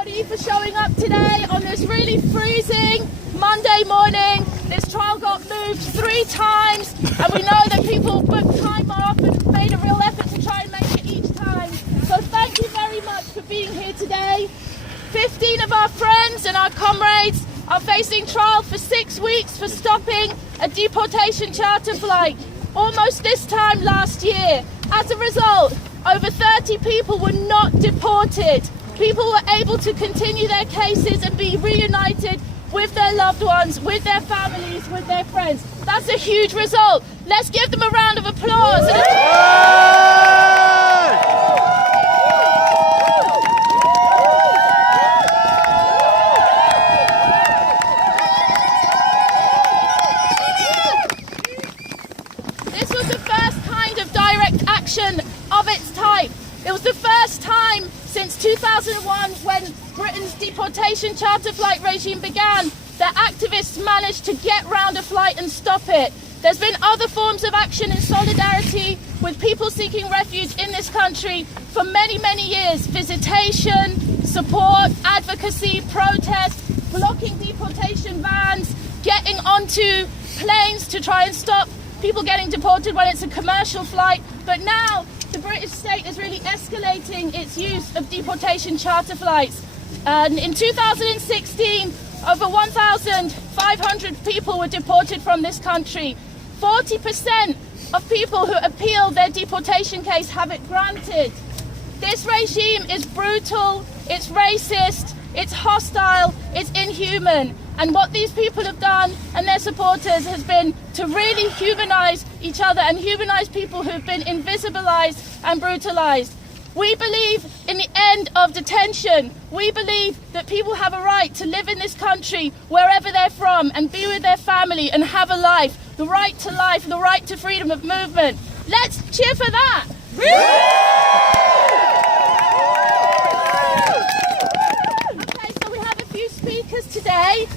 everybody for showing up today on this really freezing Monday morning. This trial got moved 3 times, and we know that people booked time off and made a real effort to try and make it each time. So thank you very much for being here today. 15 of our friends and our comrades are facing trial for 6 weeks for stopping a deportation charter flight, almost this time last year. As a result, over 30 people were not deported. People were able to continue their cases and be reunited with their loved ones, with their families, with their friends. That's a huge result. Let's give them a round of applause. This was the first kind of direct action of its type. It was the first time since 2001, when Britain's deportation charter flight regime began, that activists managed to get round a flight and stop it. There's been other forms of action in solidarity with people seeking refuge in this country for many, many years. Visitation, support, advocacy, protest, blocking deportation vans, getting onto planes to try and stop people getting deported when it's a commercial flight. But now the British state is really escalating its use of deportation charter flights. In 2016, over 1,500 people were deported from this country. 40% of people who appeal their deportation case have it granted. This regime is brutal, it's racist, it's hostile, it's inhuman. And what these people have done and their supporters has been to really humanise each other and humanise people who've been invisibilised and brutalised. We believe in the end of detention. We believe that people have a right to live in this country wherever they're from and be with their family and have a life. The right to life, the right to freedom of movement. Let's cheer for that. Okay, so we have a few speakers today.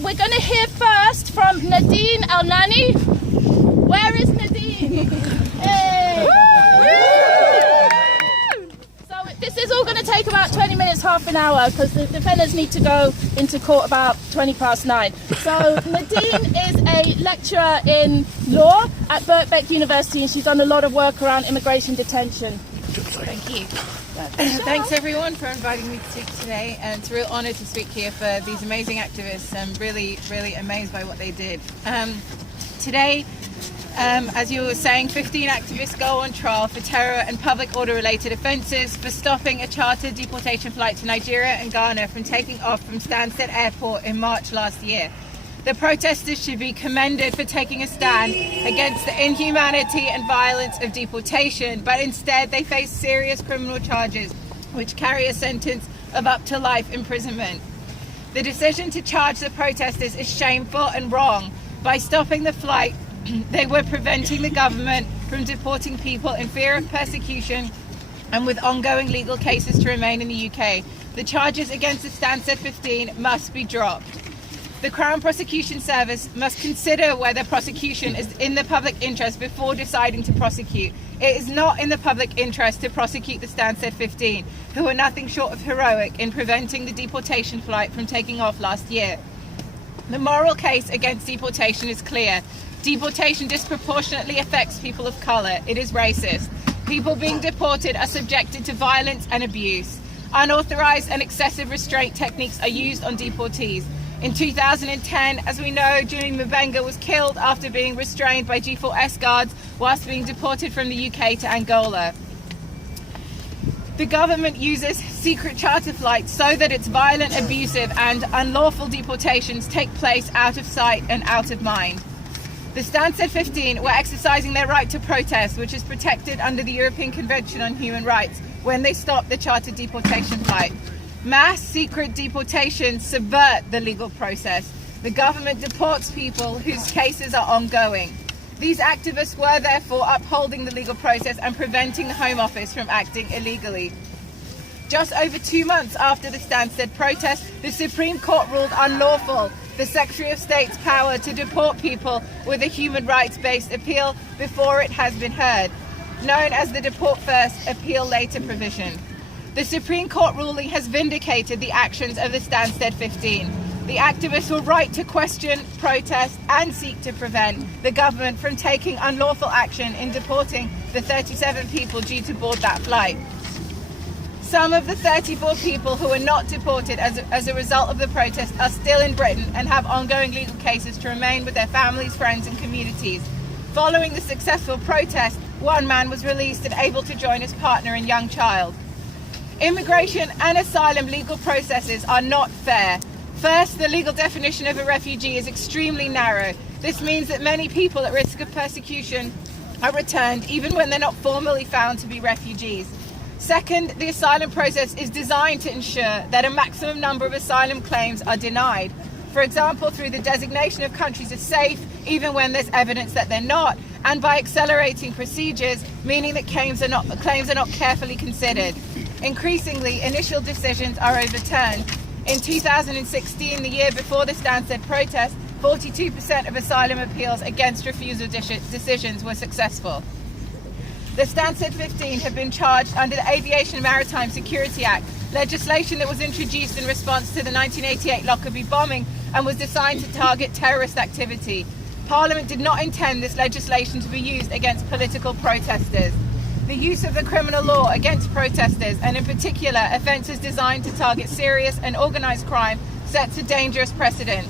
We're going to hear first from Nadine Al-Nani. Where is Nadine? Hey. So this is all going to take about 20 minutes, half an hour, because the defendants need to go into court about 9:20. So Nadine is a lecturer in law at Birkbeck University, and she's done a lot of work around immigration detention. Thank you. Thanks everyone for inviting me to speak today, and it's a real honour to speak here for these amazing activists. I'm really amazed by what they did. Today, as you were saying, 15 activists go on trial for terror and public order related offences for stopping a chartered deportation flight to Nigeria and Ghana from taking off from Stansted Airport in March last year. The protesters should be commended for taking a stand against the inhumanity and violence of deportation, but instead they face serious criminal charges which carry a sentence of up to life imprisonment. The decision to charge the protesters is shameful and wrong. By stopping the flight, they were preventing the government from deporting people in fear of persecution and with ongoing legal cases to remain in the UK. The charges against the Stansted 15 must be dropped. The Crown Prosecution Service must consider whether prosecution is in the public interest before deciding to prosecute. It is not in the public interest to prosecute the Stansted 15, who were nothing short of heroic in preventing the deportation flight from taking off last year. The moral case against deportation is clear. Deportation disproportionately affects people of colour. It is racist. People being deported are subjected to violence and abuse. Unauthorised and excessive restraint techniques are used on deportees. In 2010, as we know, Jimmy Mabenga was killed after being restrained by G4S guards whilst being deported from the UK to Angola. The government uses secret charter flights so that its violent, abusive and unlawful deportations take place out of sight and out of mind. The Stansted 15 were exercising their right to protest, which is protected under the European Convention on Human Rights, when they stopped the chartered deportation flight. Mass secret deportations subvert the legal process. The government deports people whose cases are ongoing. These activists were therefore upholding the legal process and preventing the Home Office from acting illegally. Just over 2 months after the Stansted protest, the Supreme Court ruled unlawful the Secretary of State's power to deport people with a human rights-based appeal before it has been heard, known as the Deport First, Appeal Later provision. The Supreme Court ruling has vindicated the actions of the Stansted 15. The activists were right to question, protest, and seek to prevent the government from taking unlawful action in deporting the 37 people due to board that flight. Some of the 34 people who were not deported as a result of the protest are still in Britain and have ongoing legal cases to remain with their families, friends, and communities. Following the successful protest, one man was released and able to join his partner and young child. Immigration and asylum legal processes are not fair. First, the legal definition of a refugee is extremely narrow. This means that many people at risk of persecution are returned even when they're not formally found to be refugees. Second, the asylum process is designed to ensure that a maximum number of asylum claims are denied. For example, through the designation of countries as safe, even when there's evidence that they're not, and by accelerating procedures, meaning that claims are not carefully considered. Increasingly, initial decisions are overturned. In 2016, the year before the Stansted protest, 42% of asylum appeals against refusal decisions were successful. The Stansted 15 have been charged under the Aviation and Maritime Security Act, legislation that was introduced in response to the 1988 Lockerbie bombing and was designed to target terrorist activity. Parliament did not intend this legislation to be used against political protesters. The use of the criminal law against protesters, and in particular offences designed to target serious and organised crime, sets a dangerous precedent.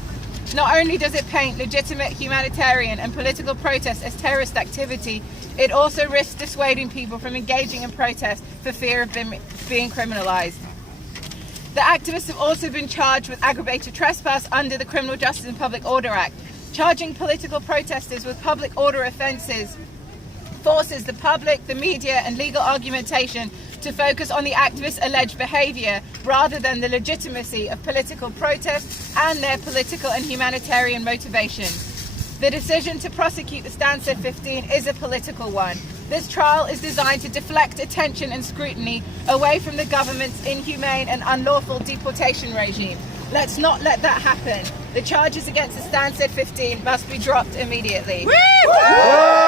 Not only does it paint legitimate humanitarian and political protest as terrorist activity, it also risks dissuading people from engaging in protest for fear of being criminalised. The activists have also been charged with aggravated trespass under the Criminal Justice and Public Order Act. Charging political protesters with public order offences forces the public, the media and legal argumentation to focus on the activists' alleged behaviour rather than the legitimacy of political protest and their political and humanitarian motivations. The decision to prosecute the Stansted 15 is a political one. This trial is designed to deflect attention and scrutiny away from the government's inhumane and unlawful deportation regime. Let's not let that happen. The charges against the Stansted 15 must be dropped immediately. Woo!